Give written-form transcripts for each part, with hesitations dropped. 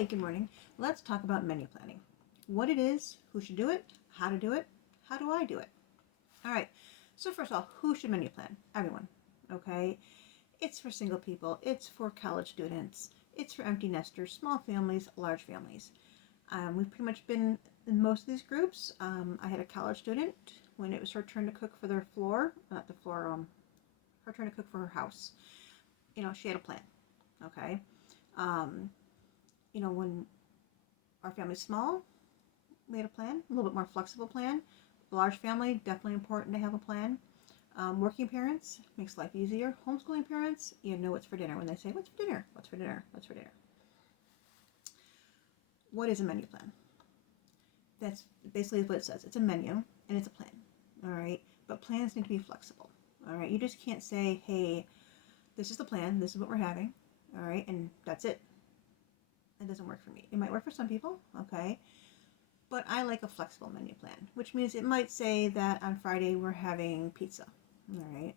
Hi, good morning. Let's talk about menu planning. What it is, who should do it, how to do it, how do I do it? All right. So first of all, who should menu plan? Everyone. Okay. It's for single people. It's for college students. It's for empty nesters, small families, large families. We've pretty much been in most of these groups. I had a college student when it was her turn to cook for their floor, not the floor, her turn to cook for her house. She had a plan. Okay. Um, when our family's small, we had a plan, a little bit more flexible plan. Large family, definitely important to have a plan. Working parents makes life easier. Homeschooling parents, you know what's for dinner when they say, what's for dinner? What's for dinner? What's for dinner? What is a menu plan? That's basically what it says. It's a menu and it's a plan. All right. But plans need to be flexible. All right. You just can't say, hey, this is the plan. This is what we're having. All right. And that's it. It doesn't work for me. It might work for some people. Okay. But I like a flexible menu plan, which means it might say that on Friday we're having pizza. All right.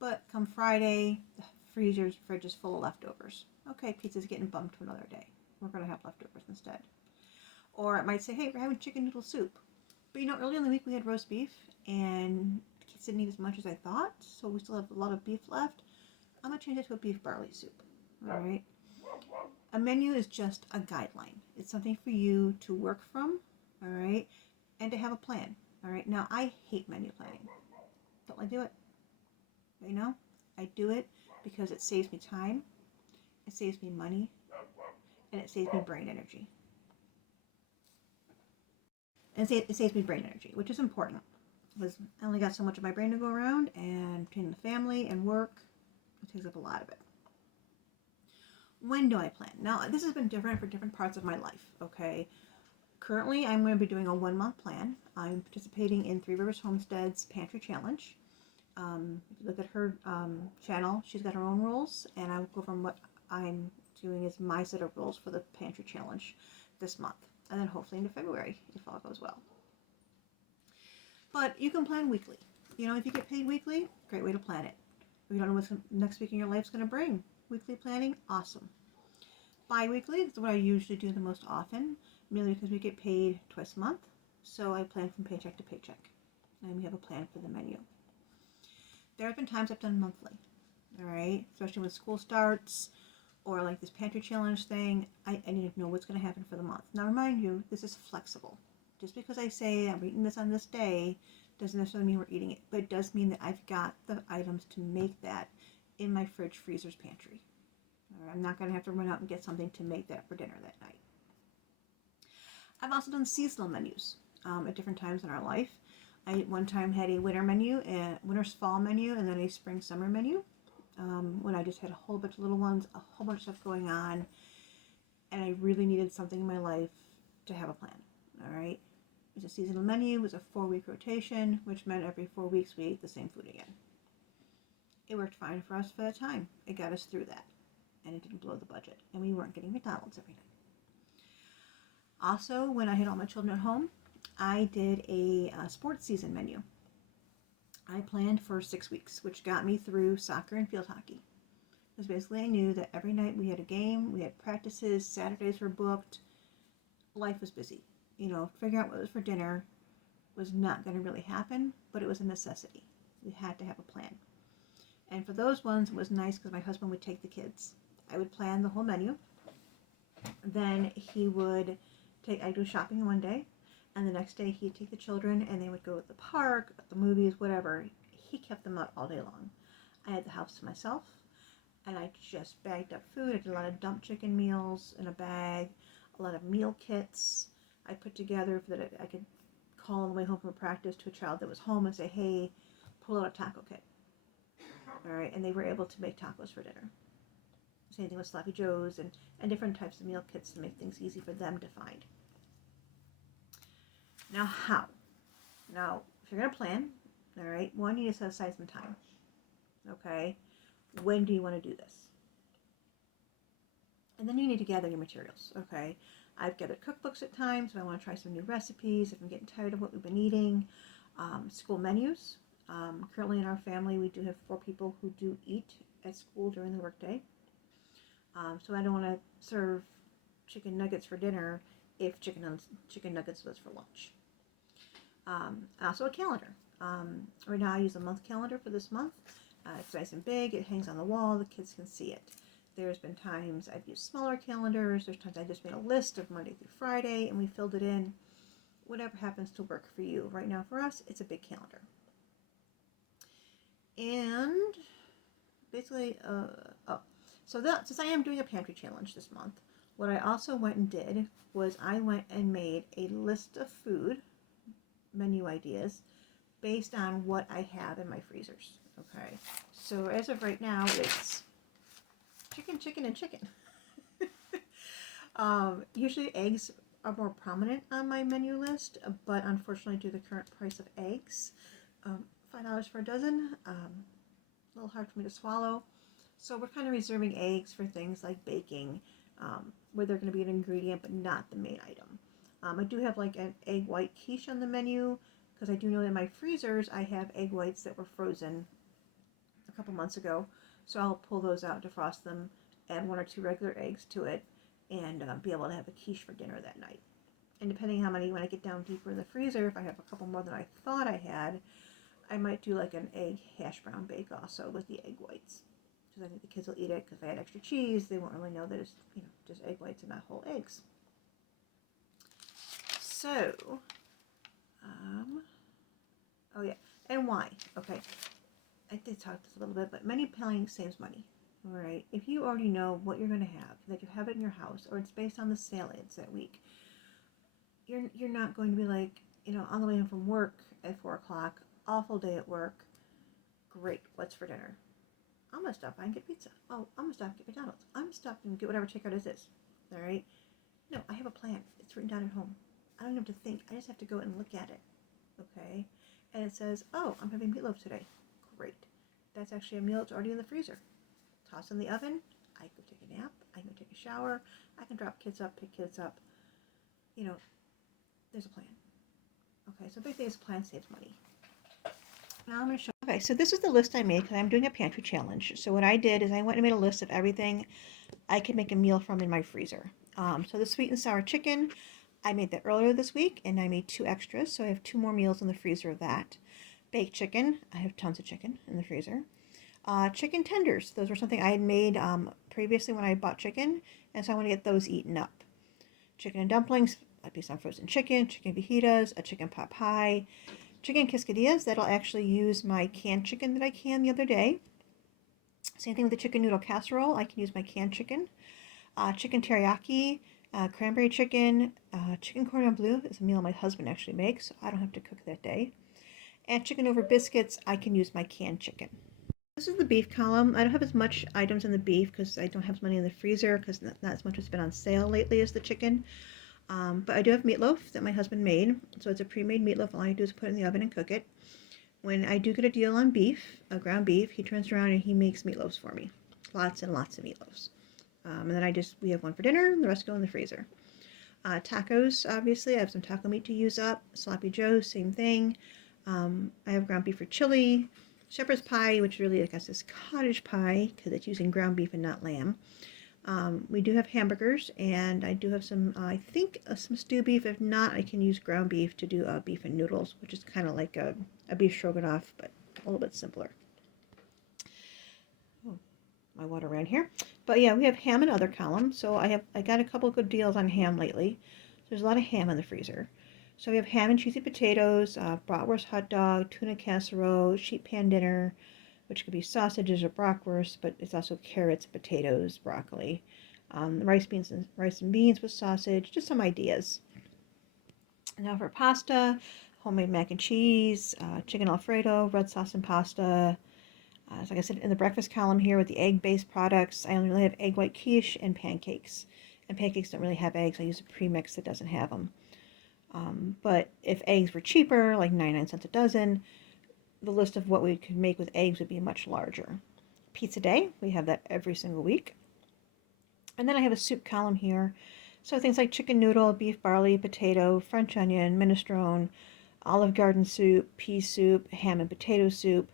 But come Friday, the fridge is full of leftovers. Okay, pizza's getting bumped to another day. We're going to have leftovers instead. Or it might say, hey, we're having chicken noodle soup. But early in the week we had roast beef, and the kids didn't eat as much as I thought, so we still have a lot of beef left. I'm going to change it to a beef barley soup. All right. A menu is just a guideline. It's something for you to work from, all right, and to have a plan. All right. Now, I hate menu planning. Don't I do it? I do it because it saves me time, it saves me money, and it saves me brain energy. And it saves me brain energy, which is important because I only got so much of my brain to go around, and between the family and work, it takes up a lot of it. When do I plan? Now, this has been different for different parts of my life, okay? Currently, I'm going to be doing a 1-month plan. I'm participating in Three Rivers Homestead's Pantry Challenge. If you look at her channel, she's got her own rules, and I'll go from what I'm doing as my set of rules for the Pantry Challenge this month, and then hopefully into February if all goes well. But you can plan weekly. If you get paid weekly, great way to plan it. If you don't know what next week in your life is going to bring, weekly planning, awesome. Bi-weekly is what I usually do the most often, mainly because we get paid twice a month, so I plan from paycheck to paycheck, and we have a plan for the menu. There have been times I've done monthly, all right? Especially when school starts or like this pantry challenge thing, I need to know what's going to happen for the month. Now, remind you, this is flexible. Just because I say I'm eating this on this day doesn't necessarily mean we're eating it, but it does mean that I've got the items to make that in my fridge, freezer's pantry. I'm not going to have to run out and get something to make that for dinner that night. I've also done seasonal menus at different times in our life. I one time had a winter menu, a winter fall menu, and then a spring summer menu. When I just had a whole bunch of little ones, a whole bunch of stuff going on, and I really needed something in my life to have a plan. All right, it was a seasonal menu. It was a 4-week rotation, which meant every 4 weeks we ate the same food again. It worked fine for us for the time. It got us through that, and it didn't blow the budget, and we weren't getting McDonald's every night. Also, when I had all my children at home, I did a sports season menu. I planned for 6 weeks, which got me through soccer and field hockey. Because basically I knew that every night we had a game, we had practices, Saturdays were booked. Life was busy. Figuring out what was for dinner was not going to really happen, but it was a necessity. We had to have a plan. And for those ones, it was nice because my husband would take the kids. I would plan the whole menu. Then he would I'd go shopping one day, and the next day he'd take the children and they would go to the park, the movies, whatever. He kept them out all day long. I had the house to myself, and I just bagged up food. I did a lot of dump chicken meals in a bag, a lot of meal kits I put together so that I could call on the way home from practice to a child that was home and say, hey, pull out a taco kit. All right, and they were able to make tacos for dinner. Same thing with Sloppy Joes and different types of meal kits to make things easy for them to find. Now, how? Now, if you're going to plan, all right, one, you need to set aside some time. Okay? When do you want to do this? And then you need to gather your materials. Okay? I've gathered cookbooks at times if I want to try some new recipes, if I'm getting tired of what we've been eating. School menus. Currently in our family, we do have 4 people who do eat at school during the workday. So I don't want to serve chicken nuggets for dinner if chicken nuggets was for lunch. Also a calendar. Right now I use a month calendar for this month. It's nice and big. It hangs on the wall. The kids can see it. There's been times I've used smaller calendars. There's times I just made a list of Monday through Friday and we filled it in. Whatever happens to work for you. Right now for us, it's a big calendar. And basically, since I am doing a pantry challenge this month, what I also went and did was I went and made a list of food menu ideas based on what I have in my freezers. Okay, so as of right now, it's chicken, chicken, and chicken. Usually eggs are more prominent on my menu list, but unfortunately due to the current price of eggs, $5 for a dozen, a little hard for me to swallow. So we're kind of reserving eggs for things like baking, where they're going to be an ingredient but not the main item. I do have like an egg white quiche on the menu because I do know in my freezers I have egg whites that were frozen a couple months ago. So I'll pull those out, defrost them, add 1 or 2 regular eggs to it, and be able to have a quiche for dinner that night. And depending how many, when I get down deeper in the freezer, if I have a couple more than I thought I had, I might do like an egg hash brown bake also with the egg whites. Because I think the kids will eat it, because if I had extra cheese, they won't really know that it's, just egg whites and not whole eggs. So, oh yeah, and why? Okay, I did talk this a little bit, but menu planning saves money. All right, if you already know what you're going to have, like you have it in your house, or it's based on the sale ads that week, you're not going to be like, on the way home from work at 4 o'clock, awful day at work, great, what's for dinner? I'm going to stop by and get pizza. Oh, I'm going to stop and get McDonald's. I'm going to stop and get whatever takeout it is. All right? No, I have a plan. It's written down at home. I don't have to think. I just have to go and look at it. Okay? And it says, oh, I'm having meatloaf today. Great. That's actually a meal that's already in the freezer. Toss in the oven. I go take a nap. I go take a shower. I can drop kids up, pick kids up. There's a plan. Okay, so big thing is plan saves money. Now I'm going to show. Okay, so this is the list I made because I'm doing a pantry challenge. So what I did is I went and made a list of everything I could make a meal from in my freezer. So the sweet and sour chicken, I made that earlier this week, and I made 2 extras, so I have 2 more meals in the freezer of that. Baked chicken, I have tons of chicken in the freezer. Chicken tenders, those were something I had made previously when I bought chicken, and so I want to get those eaten up. Chicken and dumplings, a piece of frozen chicken fajitas, a chicken pot pie, chicken quesadillas. That'll actually use my canned chicken that I canned the other day. Same thing with the chicken noodle casserole. I can use my canned chicken. Chicken teriyaki, cranberry chicken, chicken cordon bleu is a meal my husband actually makes, so I don't have to cook that day. And chicken over biscuits, I can use my canned chicken. This is the beef column. I don't have as much items in the beef because I don't have as many in the freezer because not as much has been on sale lately as the chicken. But I do have meatloaf that my husband made. So it's a pre-made meatloaf. All I do is put it in the oven and cook it. When I do get a deal on beef, ground beef, he turns around and he makes meatloaves for me. Lots and lots of meatloaves. And then we have one for dinner and the rest go in the freezer. Tacos, obviously, I have some taco meat to use up. Sloppy Joe, same thing. I have ground beef for chili. Shepherd's pie, which really, I guess, is cottage pie because it's using ground beef and not lamb. We do have hamburgers, and I do have some, I think, some stew beef. If not, I can use ground beef to do beef and noodles, which is kind of like a beef stroganoff, but a little bit simpler. Oh, my water ran here. But yeah, we have ham in other column. So I got a couple good deals on ham lately. There's a lot of ham in the freezer. So we have ham and cheesy potatoes, bratwurst hot dog, tuna casserole, sheet pan dinner, which could be sausages or bratwurst, but it's also carrots, potatoes, broccoli, rice and beans with sausage, just some ideas. And now for pasta, homemade mac and cheese, chicken Alfredo, red sauce and pasta. So like I said, in the breakfast column here with the egg-based products, I only really have egg white quiche and pancakes. And pancakes don't really have eggs. I use a premix that doesn't have them. But if eggs were cheaper, like 99 cents a dozen, the list of what we could make with eggs would be much larger. Pizza day, we have that every single week. And then I have a soup column here. So things like chicken noodle, beef barley, potato, French onion, minestrone, Olive Garden soup, pea soup, ham and potato soup.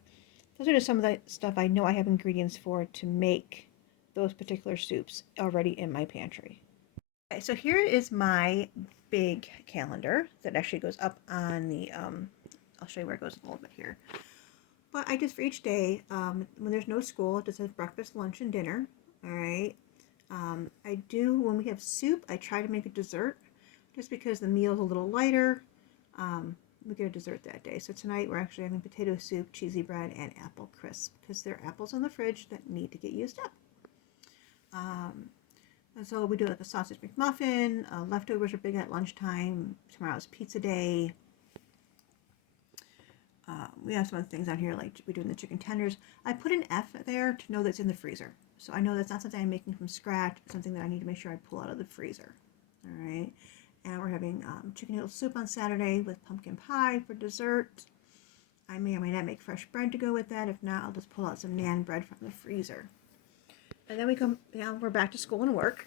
Those are just some of the stuff I know I have ingredients for to make those particular soups already in my pantry. Okay, so here is my big calendar that actually goes up on the, I'll show you where it goes a little bit here. But I just, for each day, when there's no school, it just says breakfast, lunch, and dinner. All right. I do, when we have soup, I try to make a dessert just because the meal's a little lighter. We get a dessert that day. So tonight we're actually having potato soup, cheesy bread, and apple crisp because there are apples in the fridge that need to get used up. And so we do like a sausage McMuffin. Leftovers are big at lunchtime. Tomorrow's pizza day. We have some other things on here, like we're doing the chicken tenders. I put an F there to know that's in the freezer. So I know that's not something I'm making from scratch. It's something that I need to make sure I pull out of the freezer. All right. And we're having chicken noodle soup on Saturday with pumpkin pie for dessert. I may or may not make fresh bread to go with that. If not, I'll just pull out some naan bread from the freezer. And then we're back to school and work.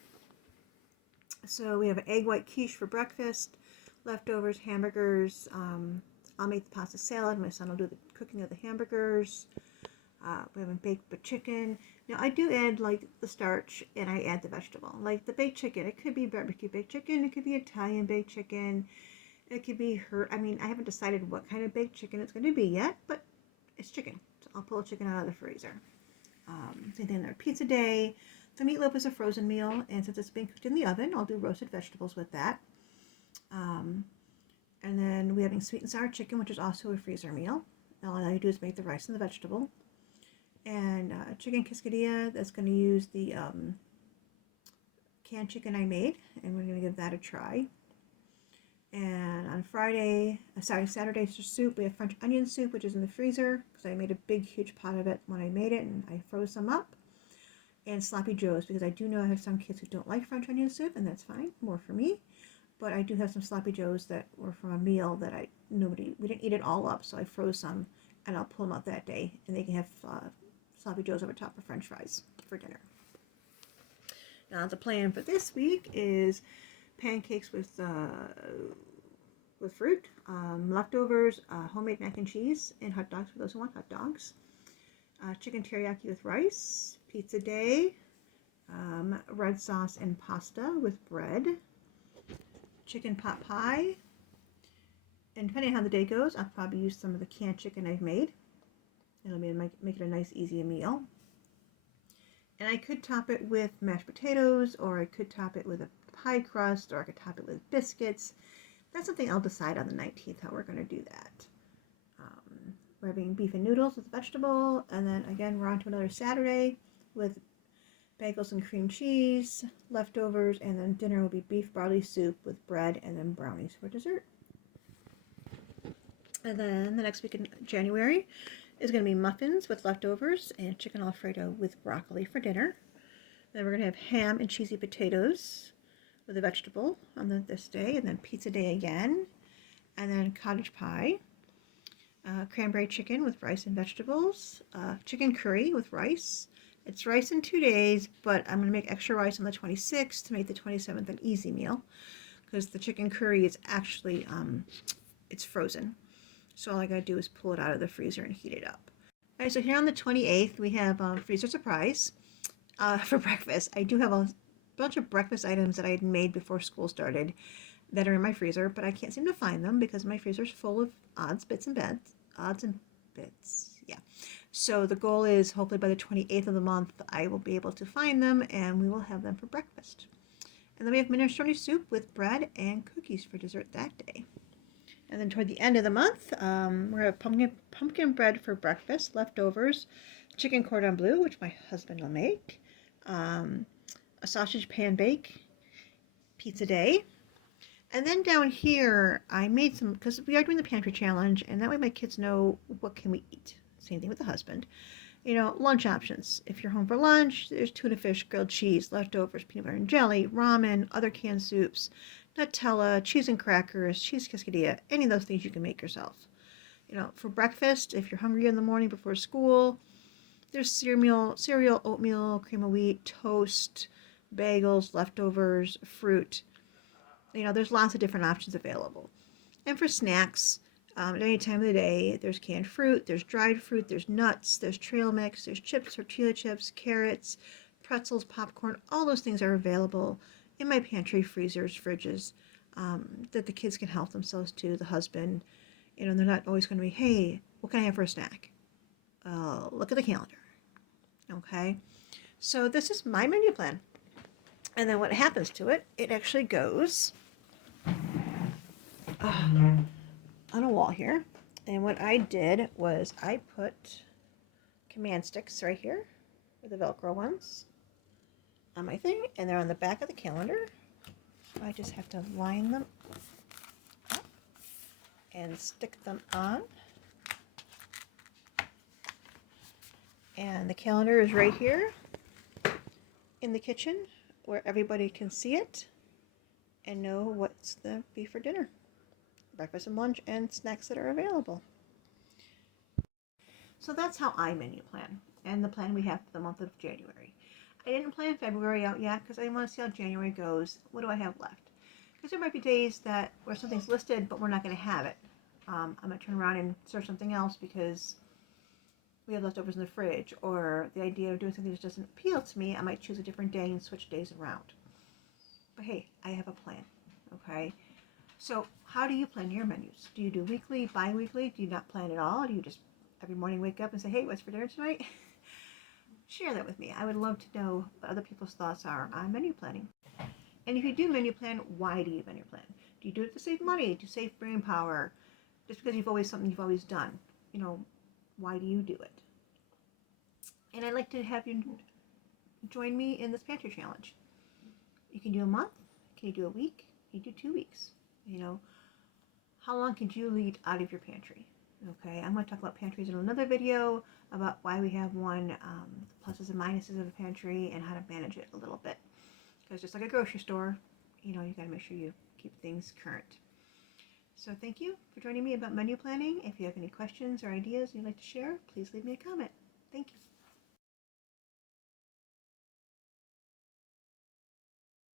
So we have an egg white quiche for breakfast, leftovers, hamburgers. I'll make the pasta salad. My son will do the cooking of the hamburgers. We have a baked chicken. Now I do add like the starch and I add the vegetable. Like the baked chicken, it could be barbecue baked chicken, it could be Italian baked chicken, it could be I mean, I haven't decided what kind of baked chicken it's going to be yet, but it's chicken. So I'll pull chicken out of the freezer. Same thing there. Pizza day. The meatloaf is a frozen meal, and since it's being cooked in the oven, I'll do roasted vegetables with that. And then we're having sweet and sour chicken, which is also a freezer meal. All I do is make the rice and the vegetable. And chicken quesadilla, that's going to use the canned chicken I made, and we're going to give that a try. And on Saturday's soup, we have French onion soup, which is in the freezer, because I made a big, huge pot of it when I made it, and I froze some up. And sloppy joes, because I do know I have some kids who don't like French onion soup, and that's fine, more for me. But I do have some sloppy joes that were from a meal that we didn't eat it all up, so I froze some, and I'll pull them out that day, and they can have sloppy joes over top of French fries for dinner. Now the plan for this week is pancakes with fruit, leftovers, homemade mac and cheese, and hot dogs for those who want hot dogs. Chicken teriyaki with rice, pizza day, red sauce and pasta with bread, chicken pot pie, and depending on how the day goes, I'll probably use some of the canned chicken I've made. It'll make it a nice, easy meal. And I could top it with mashed potatoes, or I could top it with a pie crust, or I could top it with biscuits. That's something I'll decide on the 19th how we're going to do that. We're having beef and noodles with vegetable, and then again we're on to another Saturday with bagels and cream cheese, leftovers, and then dinner will be beef barley soup with bread and then brownies for dessert. And then the next week in January is going to be muffins with leftovers and chicken Alfredo with broccoli for dinner. Then we're going to have ham and cheesy potatoes with a vegetable on this day, and then pizza day again, and then cottage pie. Cranberry chicken with rice and vegetables, chicken curry with rice. It's rice in 2 days, but I'm going to make extra rice on the 26th to make the 27th an easy meal, because the chicken curry is actually, it's frozen. So all I got to do is pull it out of the freezer and heat it up. All right, so here on the 28th, we have freezer surprise for breakfast. I do have a bunch of breakfast items that I had made before school started that are in my freezer, but I can't seem to find them because my freezer is full of odds and bits. Yeah. So the goal is hopefully by the 28th of the month, I will be able to find them and we will have them for breakfast. And then we have minestrone soup with bread and cookies for dessert that day. And then toward the end of the month, we're going to have pumpkin bread for breakfast, leftovers, chicken cordon bleu, which my husband will make, a sausage pan bake, pizza day. And then down here, I made some, because we are doing the pantry challenge, and that way my kids know what can we eat. Same thing with the husband. You know, lunch options. If you're home for lunch, there's tuna fish, grilled cheese, leftovers, peanut butter and jelly, ramen, other canned soups, Nutella, cheese and crackers, cheese quesadilla, any of those things you can make yourself. You know, for breakfast, if you're hungry in the morning before school, there's cereal, oatmeal, cream of wheat, toast, bagels, leftovers, fruit. You know, there's lots of different options available. And for snacks, at any time of the day, there's canned fruit, there's dried fruit, there's nuts, there's trail mix, there's chips, tortilla chips, carrots, pretzels, popcorn. All those things are available in my pantry, freezers, fridges, that the kids can help themselves to, the husband. You know, they're not always going to be, hey, what can I have for a snack? Look at the calendar. Okay, so this is my menu plan. And then what happens to it, it actually goes on a wall here. And what I did was I put command sticks right here, with the Velcro ones, on my thing, and they're on the back of the calendar. I just have to line them up and stick them on. And the calendar is right here in the kitchen where everybody can see it and know what's the be for dinner, breakfast and lunch, and snacks that are available. So that's how I menu plan, and the plan we have for the month of January. I didn't plan February out yet because I want to see how January goes. What do I have left? Because there might be days that where something's listed but we're not going to have it. I might turn around and serve something else because we have leftovers in the fridge, or the idea of doing something that doesn't appeal to me, I might choose a different day and switch days around. But hey, I have a plan, okay? So how do you plan your menus? Do you do weekly, bi-weekly? Do you not plan at all? Do you just every morning wake up and say, hey, what's for dinner tonight? Share that with me. I would love to know what other people's thoughts are on menu planning. And if you do menu plan, why do you menu plan? Do you do it to save money, to save brain power, just because something you've always done? You know, why do you do it? And I'd like to have you join me in this pantry challenge. You can do a month, can you do a week, can you do 2 weeks? You know, how long could you lead out of your pantry? Okay, I'm going to talk about pantries in another video, about why we have one, pluses and minuses of a pantry, and how to manage it a little bit. Because just like a grocery store, you know, you got to make sure you keep things current. So thank you for joining me about menu planning. If you have any questions or ideas you'd like to share, please leave me a comment. Thank you.